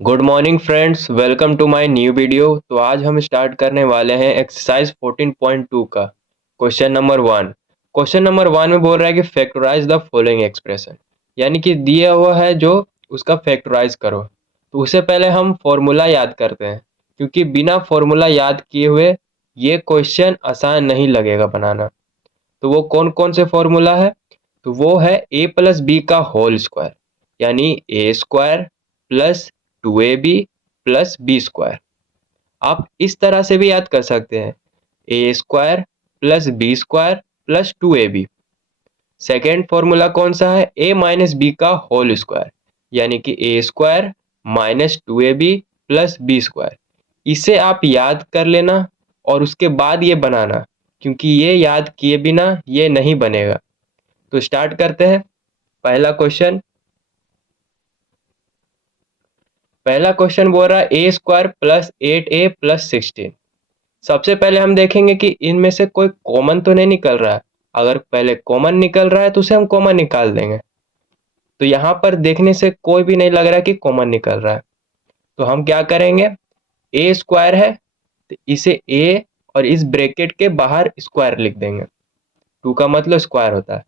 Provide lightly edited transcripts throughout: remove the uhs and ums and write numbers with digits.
Good morning friends, welcome to my new video. तो आज हम स्टार्ट करने वाले हैं एक्सरसाइज 14.2 का क्वेश्चन नंबर 1। क्वेश्चन नंबर 1 में बोल रहा है कि फैक्टराइज द फॉलोइंग एक्सप्रेशन, यानी कि दिया हुआ है जो उसका फैक्टराइज करो। तो उससे पहले हम फॉर्मूला याद करते हैं, क्योंकि बिना फॉर्मूला याद किए हुए ये क्वेश्चन आसान नहीं लगेगा बनाना। तो वो कौन कौन से फॉर्मूला है? तो वो है ए प्लस बी का होल स्क्वायर, यानी A square plus 2ab plus B square. आप इस तरह से भी याद कर सकते हैं, A square plus B square plus 2ab। Second formula कौन सा है? ए माइनस बी का होल स्क्वायर, यानी कि A square minus 2ab plus B square. इसे आप याद कर लेना और उसके बाद ये बनाना, क्योंकि ये याद किए बिना ये नहीं बनेगा। तो स्टार्ट करते हैं। पहला क्वेश्चन बोल रहा है A square plus 8a plus 16। सबसे पहले हम देखेंगे कि इनमें से कोई कॉमन तो नहीं निकल रहा है। अगर पहले कॉमन निकल रहा है तो उसे हम कॉमन निकाल देंगे। तो यहाँ पर देखने से कोई भी नहीं लग रहा है कि कॉमन निकल रहा है। तो हम क्या करेंगे, ए स्क्वायर है तो इसे ए और इस ब्रैकेट के बाहर स्क्वायर लिख देंगे। 2 का मतलब स्क्वायर होता है।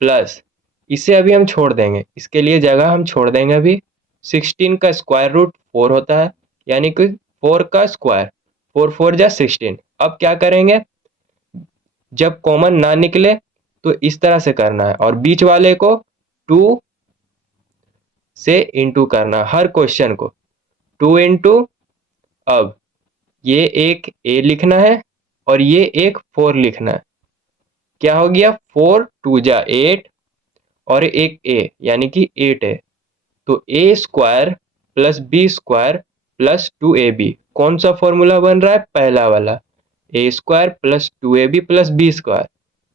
प्लस इसे अभी हम छोड़ देंगे, इसके लिए जगह हम छोड़ देंगे अभी। 16 का स्क्वायर रूट 4 होता है, यानी कि 4 का स्क्वायर, 4 4 जा 16। अब क्या करेंगे, जब कॉमन ना निकले तो इस तरह से करना है और बीच वाले को 2 से इंटू करना है। हर क्वेश्चन को 2 इंटू, अब ये एक ए लिखना है और ये एक 4 लिखना है। क्या हो गया, 4 2 जा 8 और एक ए यानी कि 8 है। तो A square plus B square plus 2ab। कौन सा फॉर्मूला बन रहा है? पहला वाला, A square plus 2ab plus B square.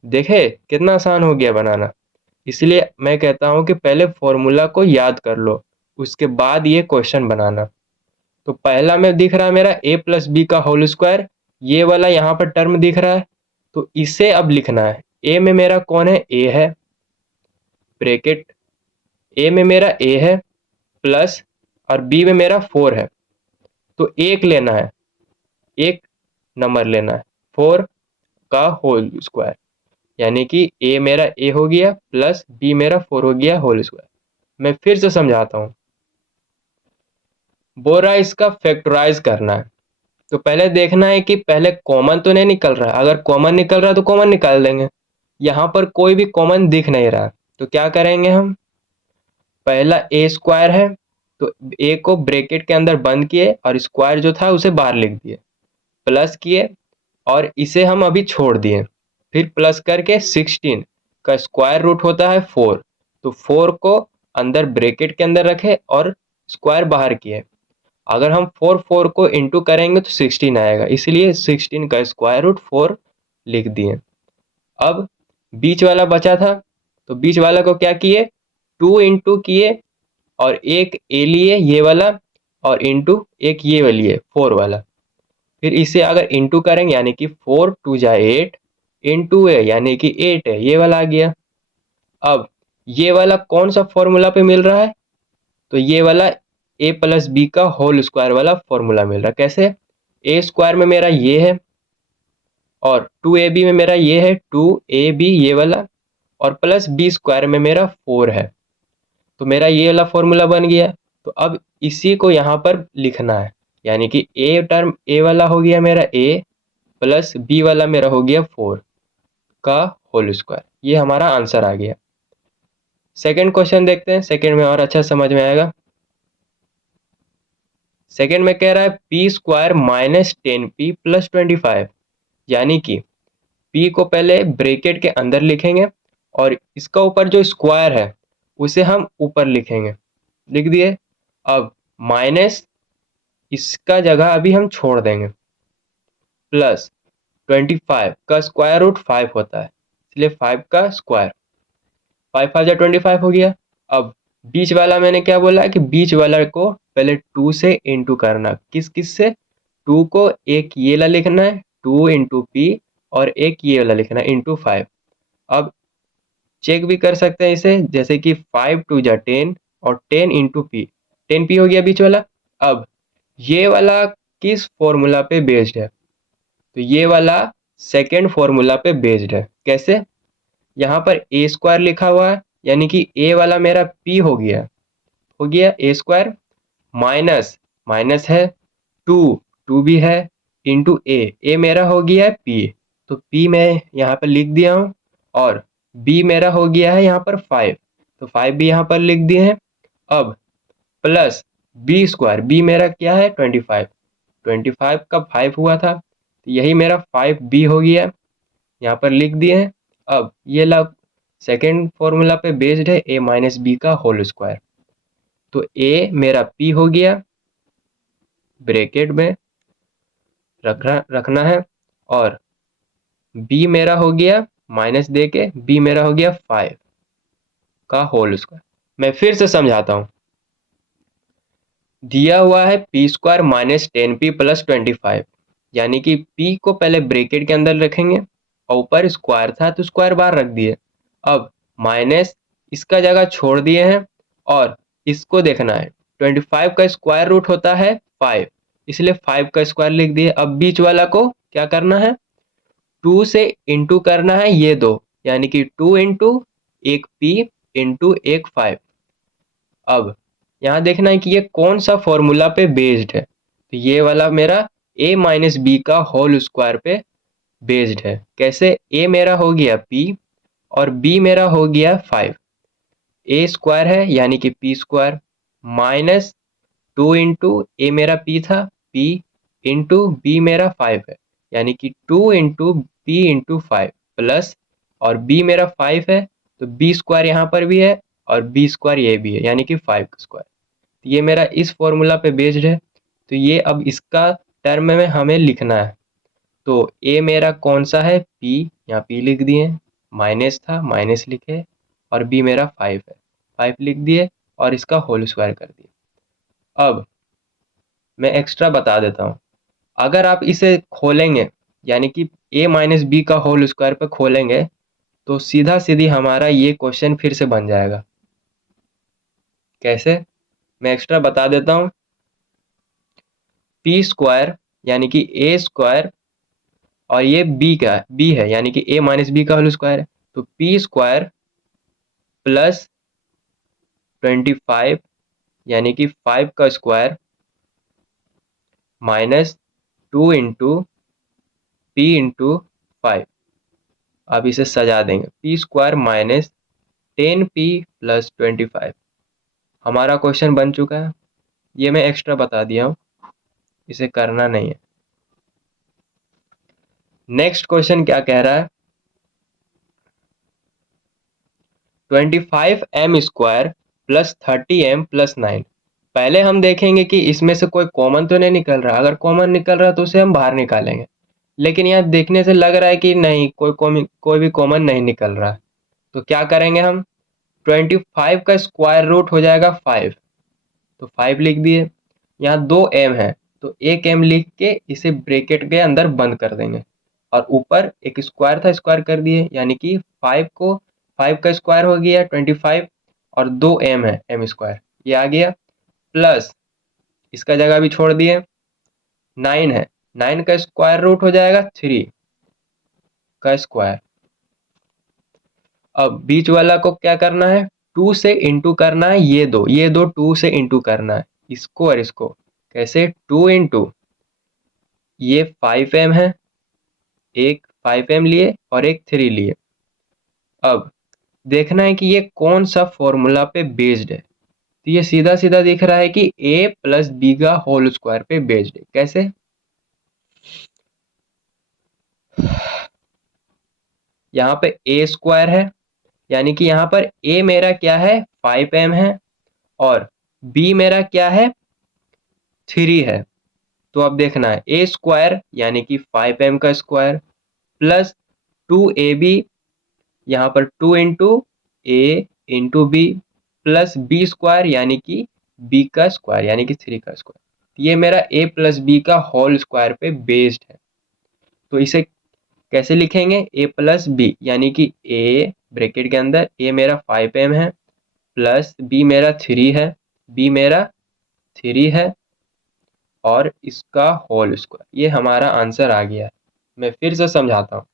देखे कितना आसान हो गया बनाना। इसलिए मैं कहता हूं कि पहले फॉर्मूला को याद कर लो, उसके बाद ये क्वेश्चन बनाना। तो पहला में दिख रहा है मेरा ए प्लस बी का होल स्क्वायर, ये वाला यहाँ पर टर्म दिख रहा है। तो इसे अब लिखना है। ए में मेरा कौन है? ए है, ब्रैकेट ए में मेरा ए है प्लस, और बी में मेरा 4 है। तो एक लेना है, एक नंबर लेना है, 4 का होल स्क्वायर, यानी कि ए मेरा ए हो गया प्लस बी मेरा 4 हो गया होल स्क्वायर। मैं फिर से समझाता हूँ। बोल रहा है इसका फैक्टराइज करना है, तो पहले देखना है कि पहले कॉमन तो नहीं निकल रहा है। अगर कॉमन निकल रहा है तो कॉमन निकाल देंगे। यहाँ पर कोई भी कॉमन दिख नहीं रहा, तो क्या करेंगे हम, पहला ए स्क्वायर है तो ए को ब्रैकेट के अंदर बंद किए और स्क्वायर जो था उसे बाहर लिख दिए, प्लस किए और इसे हम अभी छोड़ दिए। फिर प्लस करके 16 का स्क्वायर रूट होता है 4, तो 4 को अंदर ब्रैकेट के अंदर रखे और स्क्वायर बाहर किए। अगर हम 4 4 को इंटू करेंगे तो 16 आएगा, इसलिए 16 का स्क्वायर रूट 4 लिख दिए। अब बीच वाला बचा था, तो बीच वाला को क्या किए, 2 इंटू किए और एक ए लिए ये वाला, और इंटू एक ये वाली है 4 वाला। फिर इसे अगर इंटू करेंगे यानी कि 4 2 जा 8 इंटू ए यानी कि 8 है, ये वाला आ गया। अब ये वाला कौन सा फॉर्मूला पे मिल रहा है? तो ये वाला ए प्लस बी का होल स्क्वायर वाला फॉर्मूला मिल रहा है। कैसे? ए स्क्वायर में मेरा ये है और 2ab में मेरा ये है 2ab ये वाला, और प्लस बी स्क्वायर में मेरा 4 है। तो मेरा ये वाला फॉर्मूला बन गया। तो अब इसी को यहाँ पर लिखना है, यानी कि ए टर्म ए वाला हो गया मेरा ए प्लस बी वाला मेरा हो गया 4 का होल स्क्वायर। ये हमारा आंसर आ गया। सेकंड क्वेश्चन देखते हैं, सेकंड में और अच्छा समझ में आएगा। सेकंड में कह रहा है P square minus 10p plus 25, यानी कि p को पहले ब्रैकेट के अंदर लिखेंगे और इसका ऊपर जो स्क्वायर है उसे हम ऊपर लिखेंगे, लिख दिए। अब माइनस, इसका जगह अभी हम छोड़ देंगे, प्लस 25 का स्क्वायर रूट 5 होता है, इसलिए 5 का स्क्वायर, 5 5 25 हो गया। अब बीच वाला मैंने क्या बोला है कि बीच वाला को पहले 2 से इंटू करना। किस किस से? 2 को एक ये वाला लिखना है 2 इंटू पी, और एक ये वाला लिखना है इंटू 5। अब चेक भी कर सकते हैं इसे, जैसे कि 5 2 जा 10 और 10 इंटू पी, 10p हो गया बीच वाला। अब ये वाला किस फॉर्मूला पे बेस्ड है? तो ये वाला सेकेंड फॉर्मूला पे बेस्ड है। कैसे? यहाँ पर ए स्क्वायर लिखा हुआ है, यानी कि ए वाला मेरा पी हो गया ए स्क्वायर, माइनस माइनस है, टू टू भी है, इंटू ए मेरा हो गया है पी, तो पी मैं यहाँ पर लिख दिया हूँ, और बी मेरा हो गया है यहाँ पर 5, तो 5 भी यहाँ पर लिख दिए हैं। अब प्लस बी स्क्वायर, बी मेरा क्या है 25, 25 का 5 हुआ था, तो यही मेरा 5b हो गया, यहाँ पर लिख दिए हैं। अब ये लग सेकेंड फॉर्मूला पे बेस्ड है a माइनस बी का होल स्क्वायर, तो a मेरा p हो गया, ब्रैकेट में रखना है, और b मेरा हो गया माइनस दे के, b मेरा हो गया 5 का होल स्क्वायर। मैं फिर से समझाता हूँ। दिया हुआ है P square minus 10p plus 25, यानी कि p को पहले ब्रैकेट के अंदर रखेंगे, और ऊपर स्क्वायर था तो स्क्वायर बाहर रख दिए। अब माइनस इसका जगह छोड़ दिए हैं, और इसको देखना है, 25 का स्क्वायर रूट होता है 5, इसलिए 5 का स्क्वायर लिख दिए। अब बीच वाला को क्या करना है, 2 से इंटू करना है ये दो, यानी कि 2 इंटू एक p इंटू एक 5। अब यहाँ देखना है कि ये कौन सा फॉर्मूला पे बेस्ड है, तो ये वाला मेरा a माइनस बी का होल स्क्वायर पे बेस्ड है। कैसे? a मेरा हो गया p और b मेरा हो गया 5, a स्क्वायर है यानी कि p स्क्वायर, माइनस 2 इंटू ए मेरा p था, p इंटू b मेरा 5 है, यानी कि 2 इंटू p इंटू 5, प्लस, और b मेरा 5 है, तो b स्क्वायर यहाँ पर भी है, और b स्क्वायर ये भी है, यानी कि 5 स्क्वायर। तो ये मेरा इस फॉर्मूला पे बेस्ड है, तो ये अब इसका टर्म में हमें लिखना है। तो a मेरा कौन सा है, p, यहाँ p लिख दिए, माइनस था माइनस लिखे, और b मेरा 5 है, 5 लिख दिए, और इसका होल स्क्वायर कर दिए। अब मैं एक्स्ट्रा बता देता हूँ, अगर आप इसे खोलेंगे, यानी कि a माइनस बी का होल स्क्वायर पे खोलेंगे, तो सीधा सीधी हमारा ये क्वेश्चन फिर से बन जाएगा। कैसे? मैं एक्स्ट्रा बता देता हूँ। पी स्क्वायर यानी कि ए स्क्वायर, और ये बी है, यानी कि a माइनस बी का होल स्क्वायर है, तो पी स्क्वायर प्लस 25 यानी कि 5 का square, minus 2 into P into 5। अब इसे सजा देंगे, P square minus 10p plus 25। हमारा क्वेश्चन बन चुका है। ये मैं एक्स्ट्रा बता दिया हूँ, इसे करना नहीं है। नेक्स्ट क्वेश्चन क्या कह रहा है, 25m square plus 30m plus 9। पहले हम देखेंगे कि इसमें से कोई कॉमन तो नहीं निकल रहा, अगर कॉमन निकल रहा तो उसे हम बाहर निकालेंगे, लेकिन यहाँ देखने से लग रहा है कि नहीं, कोई भी कॉमन नहीं निकल रहा है। तो क्या करेंगे हम, 25 का स्क्वायर रूट हो जाएगा 5, तो 5 लिख दिए। यहाँ 2m है, तो एक m लिख के इसे ब्रैकेट के अंदर बंद कर देंगे, और ऊपर एक स्क्वायर था, स्क्वायर कर दिए, यानी कि 5 का स्क्वायर हो गया 25, और 2m है m स्क्वायर, ये आ गया, प्लस इसका जगह भी छोड़ दिए, 9 है, 9 का स्क्वायर रूट हो जाएगा 3 का स्क्वायर। अब बीच वाला को क्या करना है, 2 से इंटू करना है, ये दो 2 से इंटू करना है, इसको और इसको। कैसे? 2 इंटू ये 5m है, एक 5m लिए और एक 3 लिए। अब देखना है कि ये कौन सा फॉर्मूला पे बेस्ड है, तो ये सीधा सीधा दिख रहा है कि a प्लस बी का होल स्क्वायर पे बेस्ड है। कैसे? यहाँ पे a स्क्वायर है, यानी कि यहाँ पर a मेरा क्या है 5m है, और b मेरा क्या है 3 है। तो अब देखना है a स्क्वायर यानी कि 5m का स्क्वायर, प्लस 2ab, यहाँ पर 2 into A into B, plus B square यानी कि b का स्क्वायर यानी कि 3 का स्क्वायर। ये मेरा a प्लस बी का होल स्क्वायर पे बेस्ड है। तो इसे कैसे लिखेंगे, a प्लस बी, यानी कि a ब्रैकेट के अंदर a मेरा 5m है, प्लस b मेरा 3 है, b मेरा 3 है, और इसका होल स्क्वायर, ये हमारा आंसर आ गया है। मैं फिर से समझाता हूँ।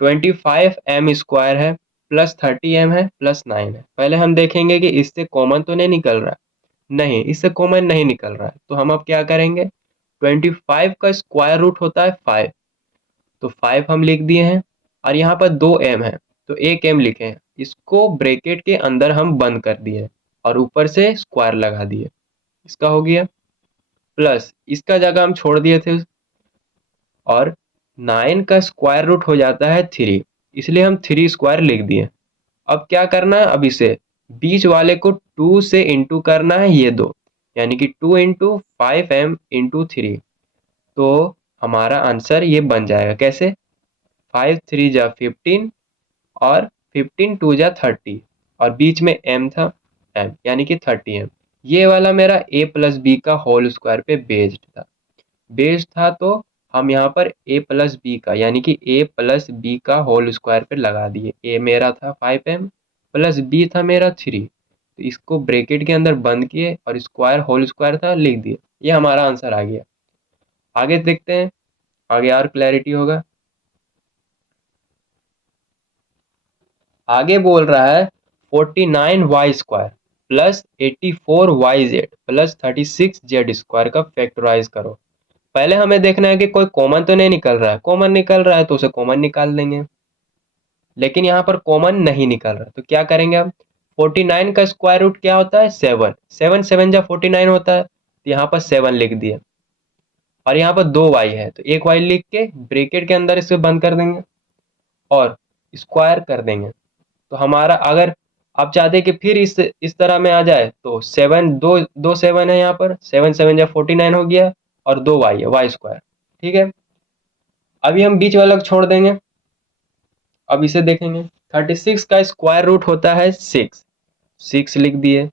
25m² है प्लस 30m है प्लस 9 है। पहले हम देखेंगे कि इससे कॉमन तो नहीं निकल रहा है। नहीं, इससे कॉमन नहीं निकल रहा है, तो हम अब क्या करेंगे, 25 का स्क्वायर रूट होता है 5, तो 5 हम लिख दिए हैं। और यहाँ पर 2m है तो 1m लिखे हैं, इसको ब्रैकेट के अंदर हम बंद कर दिए और ऊपर से स्क्वायर लगा दिए, इसका हो गया। प्लस इसका जगह हम छोड़ दिए थे, और 9 का स्क्वायर रूट हो जाता है 3, इसलिए हम 3 स्क्वायर लिख दिए। अब क्या करना है, अब इसे बीच वाले को 2 से इंटू करना है, ये दो, यानी कि 2 इंटू 5m इंटू 3, तो हमारा आंसर ये बन जाएगा। कैसे, 5 3 जा 15 और 15 2 जा 30, और बीच में m था, m यानी कि 30m। ये वाला मेरा a प्लस बी का होल स्क्वायर पे बेस्ड था, तो हम यहाँ पर a प्लस बी का यानी कि a प्लस बी का होल स्क्वायर पे लगा दिए। a मेरा था 5m प्लस b था मेरा 3, तो इसको ब्रैकेट के अंदर बंद किए और स्क्वायर होल स्क्वायर था लिख दिए, ये हमारा आंसर आ गया। आगे देखते हैं, आगे और क्लैरिटी होगा। आगे बोल रहा है 49y² plus 84yz plus 36z² का फैक्टराइज करो। पहले हमें देखना है कि कोई कॉमन तो नहीं निकल रहा है। कॉमन निकल रहा है तो उसे कॉमन निकाल देंगे, लेकिन यहाँ पर कॉमन नहीं निकल रहा, तो क्या करेंगे हम, 49 का स्क्वायर रूट क्या होता है, 7, 7 7 जा 49 होता है, तो यहाँ पर 7 लिख दिए। और यहाँ पर 2y है तो एक y लिख के ब्रैकेट के अंदर इसे बंद कर देंगे और स्क्वायर कर देंगे। तो हमारा, अगर आप चाहते कि फिर इस तरह में आ जाए, तो 7 दो दो 7 है, यहाँ पर 7 7 जा 49 हो गया, और 2y है, y²। ठीक है, अभी हम बीच वाला को छोड़ देंगे। अब इसे देखेंगे, 36 का स्क्वायर रूट होता है 6, 6 लिख दिए।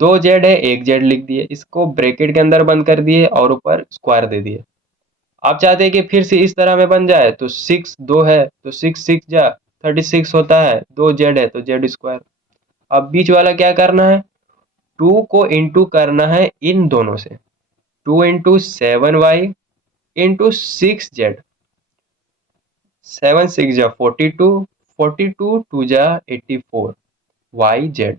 2z है, 1z लिख दिए, इसको ब्रैकेट के अंदर बंद कर दिए और ऊपर स्क्वायर दे दिए। आप चाहते हैं कि फिर से इस तरह में बन जाए, तो 6 2 है तो 6 6 जा 36 होता है, 2z है तो z²। अब बीच वाला क्या करना है, 2 को इंटू करना है इन दोनों से, 2 इंटू 7y इंटू 6z, 7 6 जा 42, 42 2 जा 84 yz।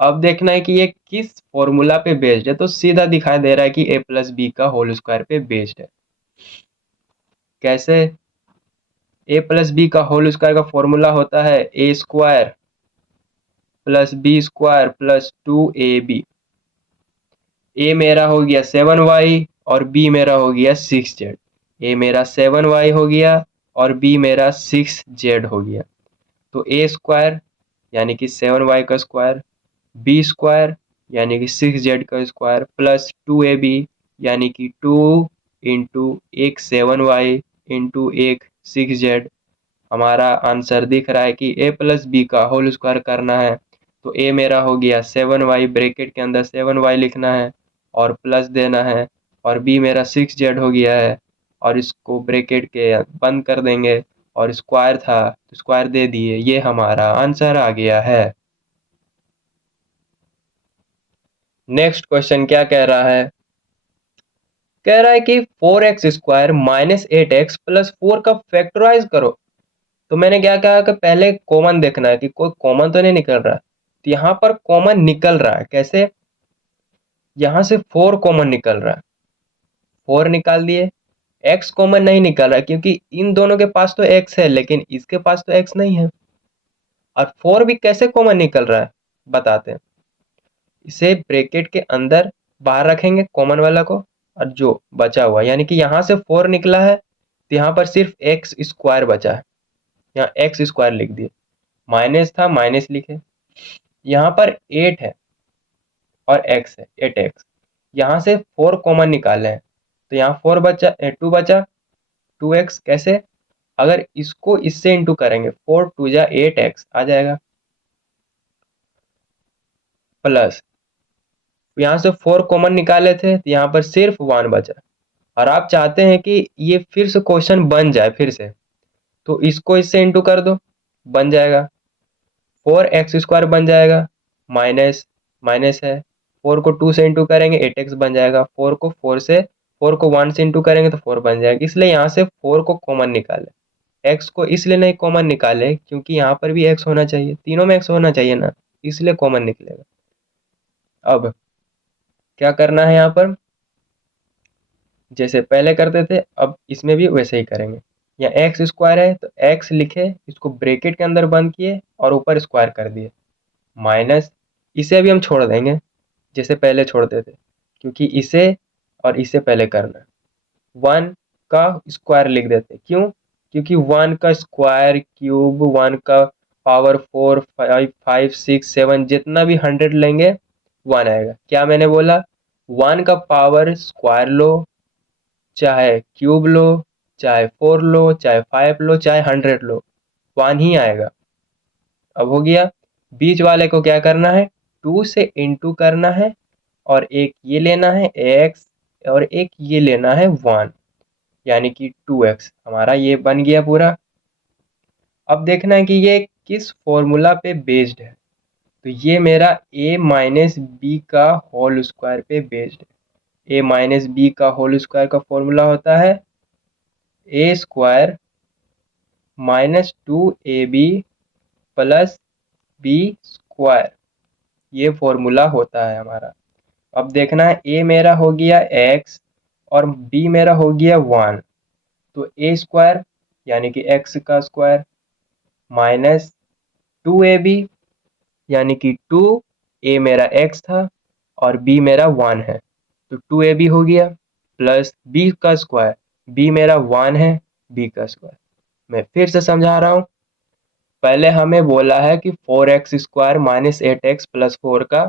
अब देखना है कि ये किस फॉर्मूला पे बेस्ड है, तो सीधा दिखाई दे रहा है कि a प्लस बी का होल स्क्वायर पे बेस्ड है। कैसे, a प्लस बी का होल स्क्वायर का फॉर्मूला होता है a² plus b² plus 2ab। a मेरा हो गया 7y और b मेरा हो गया 6z। a मेरा 7y हो गया और b मेरा 6z हो गया, तो a² यानी कि 7y का स्क्वायर, b² यानी कि 6z का स्क्वायर, प्लस 2ab यानी कि 2 इंटू एक 7y इंटू एक 6z। हमारा आंसर दिख रहा है कि a प्लस बी का होल स्क्वायर करना है, तो a मेरा हो गया 7y, ब्रैकेट के अंदर 7y लिखना है और प्लस देना है, और b मेरा 6z हो गया है, और इसको ब्रैकेट के बंद कर देंगे, और स्क्वायर था तो स्क्वायर दे दिए, ये हमारा आंसर आ गया है। नेक्स्ट क्वेश्चन क्या कह रहा है, कह रहा है कि 4x² माइनस 8x प्लस 4 का फैक्टराइज करो। तो मैंने क्या कहा कि पहले कॉमन देखना है कि कोई कॉमन तो नहीं निकल रहा है, तो यहाँ पर कॉमन निकल रहा है। कैसे, यहाँ से 4 कॉमन निकल रहा है, 4 निकाल दिए। x कॉमन नहीं निकल रहा है क्योंकि इन दोनों के पास तो x है, लेकिन इसके पास तो x नहीं है। और 4 भी कैसे कॉमन निकल रहा है, बताते हैं। इसे ब्रैकेट के अंदर बाहर रखेंगे कॉमन वाला को, और जो बचा हुआ, यानी कि यहाँ से 4 निकला है, तो यहाँ पर सिर्फ x² बचा है, यहाँ x² लिख दिए। माइनस था, माइनस लिखे। यहाँ पर 8 है और x है, 8x। यहाँ से 4 कॉमन निकाले हैं, तो यहाँ 4 बचा, 2 बचा, 2x। कैसे, अगर इसको इससे इंटू करेंगे, 4 2 जा 8x आ जाएगा, प्लस यहाँ से 4 कॉमन निकाले थे तो यहाँ पर सिर्फ 1 बचा। और आप चाहते हैं कि ये फिर से क्वेश्चन बन जाए फिर से, तो इसको इससे इंटू कर दो, बन जाएगा 4x² बन जाएगा, माइनस माइनस है, 4 को 2 से इंटू करेंगे 8x बन जाएगा, 4 को 1 से इंटू करेंगे तो 4 बन जाएगा। इसलिए यहाँ से 4 को कॉमन निकाले। x को इसलिए नहीं कॉमन निकाले क्योंकि यहाँ पर भी x होना चाहिए, तीनों में x होना चाहिए ना, इसलिए कॉमन निकलेगा। अब क्या करना है, यहाँ पर जैसे पहले करते थे अब इसमें भी वैसे ही करेंगे। यहाँ एक्स स्क्वायर है तो x लिखे, इसको ब्रैकेट के अंदर बंद किए और ऊपर स्क्वायर कर दिए, माइनस इसे अभी हम छोड़ देंगे जैसे पहले छोड़ते थे, क्योंकि इसे और इसे पहले करना। 1 का स्क्वायर लिख देते, क्यों? क्योंकि 1 का स्क्वायर क्यूब 1 का पावर 4 5 5 6 7 जितना भी 100 लेंगे 1 आएगा। क्या मैंने बोला? 1 का पावर स्क्वायर लो, चाहे क्यूब लो, चाहे 4 लो, चाहे 5 लो, चाहे 100 लो, 1 ही आएगा। अब हो गया। बीच वाले को क्या करना है? 2 से इंटू करना है और एक ये लेना है x और एक ये लेना है 1, यानी कि 2x हमारा ये बन गया पूरा। अब देखना है कि ये किस फॉर्मूला पे बेस्ड है, तो ये मेरा a माइनस बी का होल स्क्वायर पे बेस्ड है। a माइनस बी का होल स्क्वायर का फॉर्मूला होता है a square minus 2ab plus B square, ये फॉर्मूला होता है हमारा। अब देखना है a मेरा हो गया x और b मेरा हो गया 1, तो a स्क्वायर यानी कि x का स्क्वायर माइनस 2ab यानी कि 2a मेरा x था और b मेरा 1 है, तो 2ab हो गया, प्लस b का स्क्वायर, b मेरा 1 है, b का स्क्वायर। मैं फिर से समझा रहा हूँ, पहले हमें बोला है कि 4x square minus 8x plus 4 का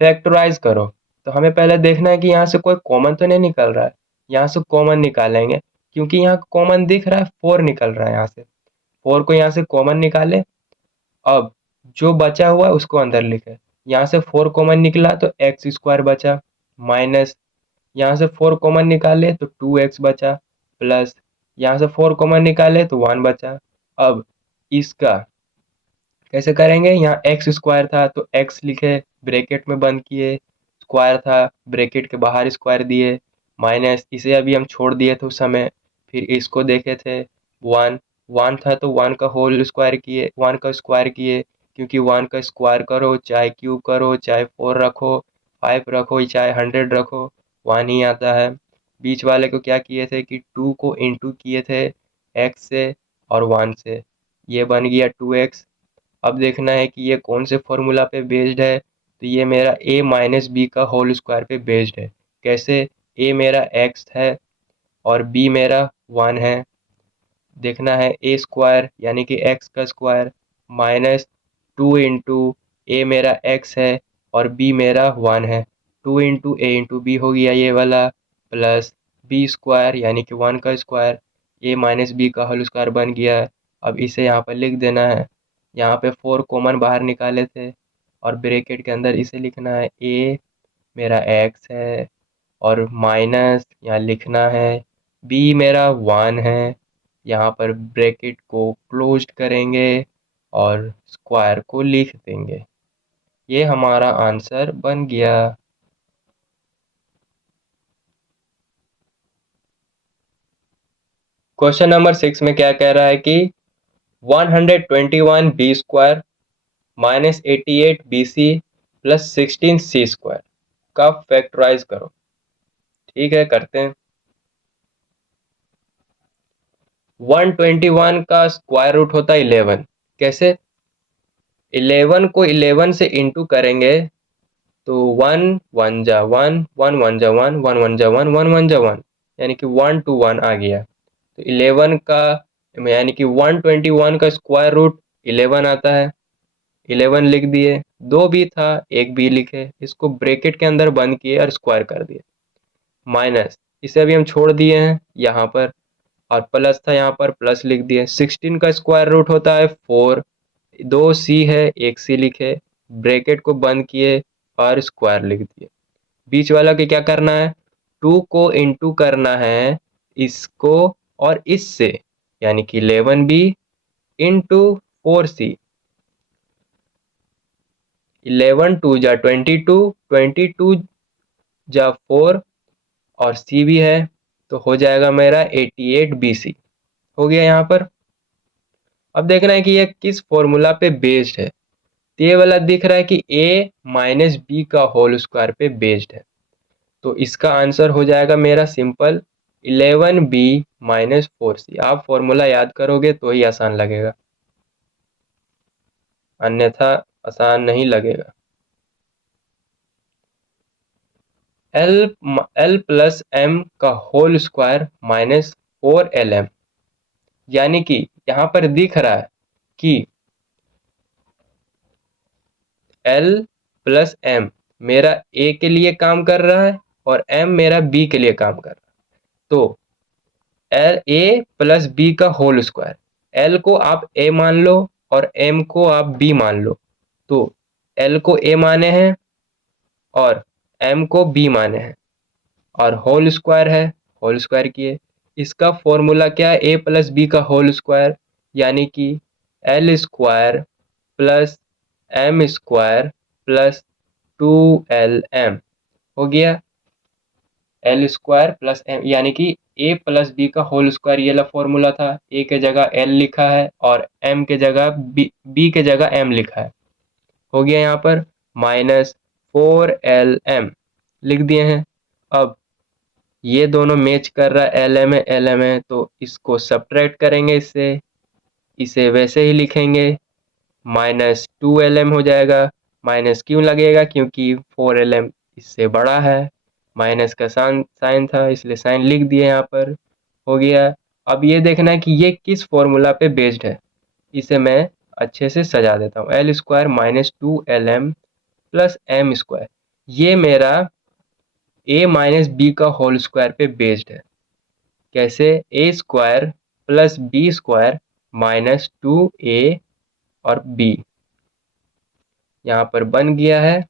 फैक्टराइज करो, तो हमें पहले देखना है कि यहाँ से कोई कॉमन तो नहीं निकल रहा है। यहाँ से कॉमन निकालेंगे, क्योंकि यहाँ कॉमन दिख रहा है 4 निकल रहा है, यहाँ से 4 को यहाँ से कॉमन निकाले। अब जो बचा हुआ है उसको अंदर लिखे, यहाँ से 4 कॉमन निकला तो एक्स स्क्वायर बचा, माइनस यहाँ से 4 कॉमन निकाले तो 2x बचा, प्लस यहाँ से 4 कॉमन निकाले तो 1 बचा। अब इसका कैसे करेंगे? यहाँ एक्स स्क्वायर था तो एक्स लिखे, ब्रैकेट में बंद किए, स्क्वायर था ब्रैकेट के बाहर स्क्वायर दिए, माइनस इसे अभी हम छोड़ दिए थे उस समय, फिर इसको देखे थे 1, 1 था तो 1 का होल स्क्वायर किए, 1 का स्क्वायर किए, क्योंकि 1 का स्क्वायर करो चाहे क्यूब करो चाहे 4 रखो 5 रखो चाहे 100 रखो 1 ही आता है। बीच वाले को क्या किए थे कि 2 को इंटू किए थे एक्स से और 1 से, ये बन गया 2x। अब देखना है कि ये कौन से फॉर्मूला पे बेस्ड है, तो ये मेरा a माइनस बी का होल स्क्वायर पे बेस्ड है। कैसे? a मेरा x है और b मेरा 1 है। देखना है a स्क्वायर यानी कि x का स्क्वायर माइनस 2 इंटू ए मेरा x है और b मेरा 1 है, 2 इंटू ए इंटू बी हो गया ये वाला, प्लस b स्क्वायर यानी कि 1 का स्क्वायर, a माइनस बी का होल स्क्वायर बन गया। अब इसे यहाँ पर लिख देना है, यहाँ पे 4 कॉमन बाहर निकाले थे और ब्रैकेट के अंदर इसे लिखना है a मेरा x है और माइनस यहाँ लिखना है b मेरा 1 है, यहाँ पर ब्रैकेट को क्लोज्ड करेंगे और स्क्वायर को लिख देंगे। ये हमारा आंसर बन गया। क्वेश्चन नंबर 6 में क्या कह रहा है कि 121 b square minus 88 b c plus 16 c square का फैक्टराइज करो। ठीक है, करते हैं। 121 का स्क्वायर रूट होता है 11। कैसे? 11 को 11 से इंटू करेंगे तो 1 1 जा 1 1 1 जा 1 1 1 जा 1 1 1 जा 1, यानी कि 1 to 1 आ गया। तो 11 का यानी कि 121 का स्क्वायर रूट 11 आता है, 11 लिख दिए, दो भी था एक भी लिखे, इसको ब्रैकेट के अंदर बंद किए और स्क्वायर कर दिए, माइनस इसे अभी हम छोड़ दिए हैं यहाँ पर और प्लस था यहाँ पर प्लस लिख दिए। 16 का स्क्वायर रूट होता है 4, दो सी है एक सी लिखे, ब्रैकेट को बंद किए और स्क्वायर लिख दिए। बीच वाला के क्या करना है? 2 को इंटू करना है इसको और इससे, यानी कि 11b इंटू 4c, 11 टू जा 22, 22 जा 4 और सी भी है, तो हो जाएगा मेरा 88 BC। हो गया यहाँ पर। अब देखना है कि ये किस फॉर्मूला पे बेस्ड है। तो ये वाला दिख रहा है कि a माइनस बी का होल स्क्वायर पे बेस्ड है, तो इसका आंसर हो जाएगा मेरा सिंपल 11b माइनस 4c। आप फॉर्मूला याद करोगे तो ही आसान लगेगा, अन्यथा आसान नहीं लगेगा। एल प्लस एम का होल स्क्वायर माइनस 4LM, यानी कि यहाँ पर दिख रहा है कि L प्लस M मेरा A के लिए काम कर रहा है और M मेरा B के लिए काम कर रहा है। तो A प्लस B का होल स्क्वायर, L को आप A मान लो और M को आप B मान लो। तो L को A माने हैं और M को B माने हैं और होल स्क्वायर है, होल स्क्वायर किए। इसका फॉर्मूला क्या है, ए प्लस बी का होल स्क्वायर, यानी कि l square plus M square plus 2LM। हो गया एल स्क्वायर प्लस एम, यानी कि ए प्लस बी का होल स्क्वायर, ये ला फॉर्मूला था। ए के जगह एल लिखा है और एम के जगह बी के जगह एम लिखा है। हो गया यहाँ पर माइनस 4LM लिख दिए हैं। अब ये दोनों मैच कर रहा है, LM है LM है, तो इसको सब्ट्रैक्ट करेंगे इससे, इसे वैसे ही लिखेंगे, माइनस 2LM हो जाएगा। माइनस क्यों लगेगा, क्योंकि 4LM इससे बड़ा है। माइनस का साइन था इसलिए साइन लिख दिए यहाँ पर। हो गया। अब ये देखना है कि ये किस फॉर्मूला पे बेस्ड है, इसे मैं अच्छे से सजा देता हूँ। L square minus 2LM plus M square, ये मेरा ए माइनस बी का होल स्क्वायर पे बेस्ड है। कैसे, A square plus B square minus 2A और B यहाँ पर बन गया है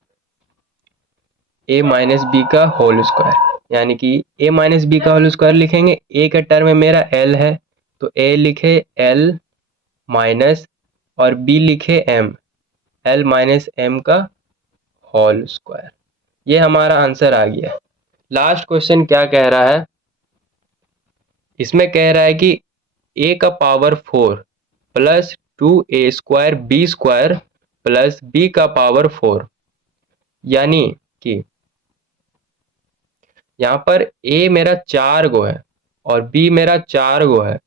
ए माइनस बी का होल स्क्वायर, यानी कि ए माइनस बी का होल स्क्वायर लिखेंगे। ए का टर्म में मेरा L है, तो ए लिखे L माइनस और B लिखे M, L माइनस M का होल स्क्वायर। ये हमारा आंसर आ गया। लास्ट क्वेश्चन क्या कह रहा है, इसमें कह रहा है कि a का power 4 plus 2A square B square plus B का पावर 4, यानी कि यहाँ पर a मेरा 4 गो है और B मेरा 4 गो है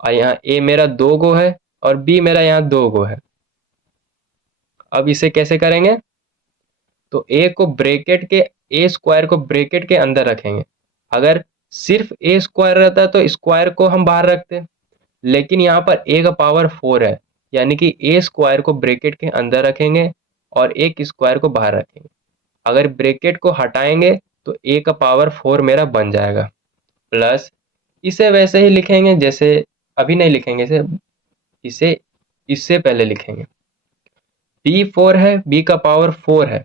और यहाँ a मेरा 2 गो है और B मेरा यहाँ 2 गो है। अब इसे कैसे करेंगे, तो a स्क्वायर को ब्रैकेट के अंदर रखेंगे। अगर सिर्फ a स्क्वायर रहता तो स्क्वायर को हम बाहर रखते, लेकिन यहाँ पर a का पावर 4 है, यानी कि a स्क्वायर को ब्रैकेट के अंदर रखेंगे और एक स्क्वायर को बाहर रखेंगे। अगर ब्रैकेट को हटाएंगे तो a का पावर 4 मेरा बन जाएगा, प्लस इसे वैसे ही लिखेंगे जैसे, अभी नहीं लिखेंगे इसे इससे पहले लिखेंगे। b 4 है, b का पावर 4 है,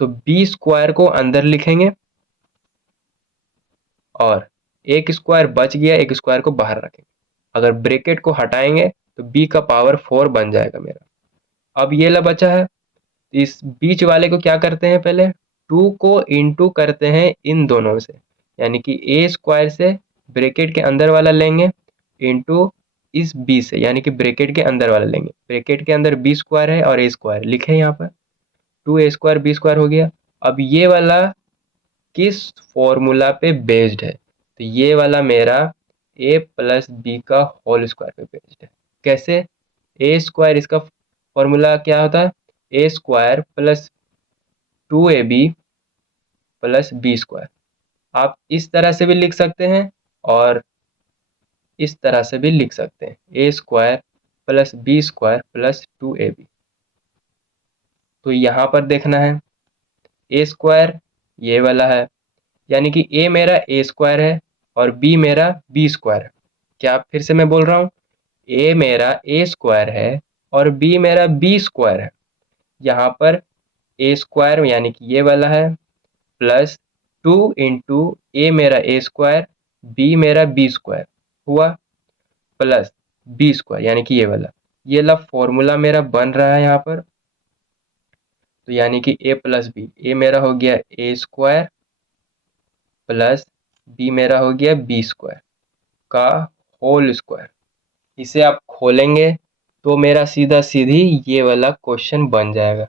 तो b स्क्वायर को अंदर लिखेंगे और एक स्क्वायर बच गया, एक स्क्वायर को बाहर रखेंगे। अगर ब्रैकेट को हटाएंगे तो b का पावर 4 बन जाएगा मेरा। अब ये ला बचा है, इस बीच वाले को क्या करते हैं, पहले 2 को इंटू करते हैं इन दोनों से, यानी कि a स्क्वायर से ब्रैकेट के अंदर वाला लेंगे इंटू इस b से, यानी कि ब्रैकेट के अंदर वाला लेंगे। ब्रैकेट के अंदर b स्क्वायर है और a स्क्वायर लिखे यहाँ पर, 2A स्क्वायर b स्क्वायर हो गया। अब ये वाला किस फॉर्मूला पे बेस्ड है, तो ये वाला मेरा a प्लस बी का होल स्क्वायर पे बेस्ड है। कैसे, ए स्क्वायर, इसका फॉर्मूला क्या होता है, A square plus 2AB plus B square. आप इस तरह से भी लिख सकते हैं और इस तरह से भी लिख सकते हैं, A square plus B square plus 2AB। तो यहाँ पर देखना है ए स्क्वायर ये वाला है, यानी कि ए मेरा ए स्क्वायर है और बी मेरा बी स्क्वायर है। क्या फिर से मैं बोल रहा हूँ, ए मेरा ए स्क्वायर है और बी मेरा बी स्क्वायर है। यहाँ पर ए स्क्वायर यानी कि ये वाला है प्लस 2 इंटू ए मेरा ए स्क्वायर, बी मेरा बी स्क्वायर हुआ, प्लस बी स्क्वायर यानी कि ये वाला, ये ला फॉर्मूला मेरा बन रहा है यहाँ पर। तो यानी कि ए प्लस बी, ए मेरा हो गया ए स्क्वायर प्लस बी मेरा हो गया बी स्क्वायर का होल स्क्वायर। इसे आप खोलेंगे तो मेरा सीधा सीधी ये वाला क्वेश्चन बन जाएगा।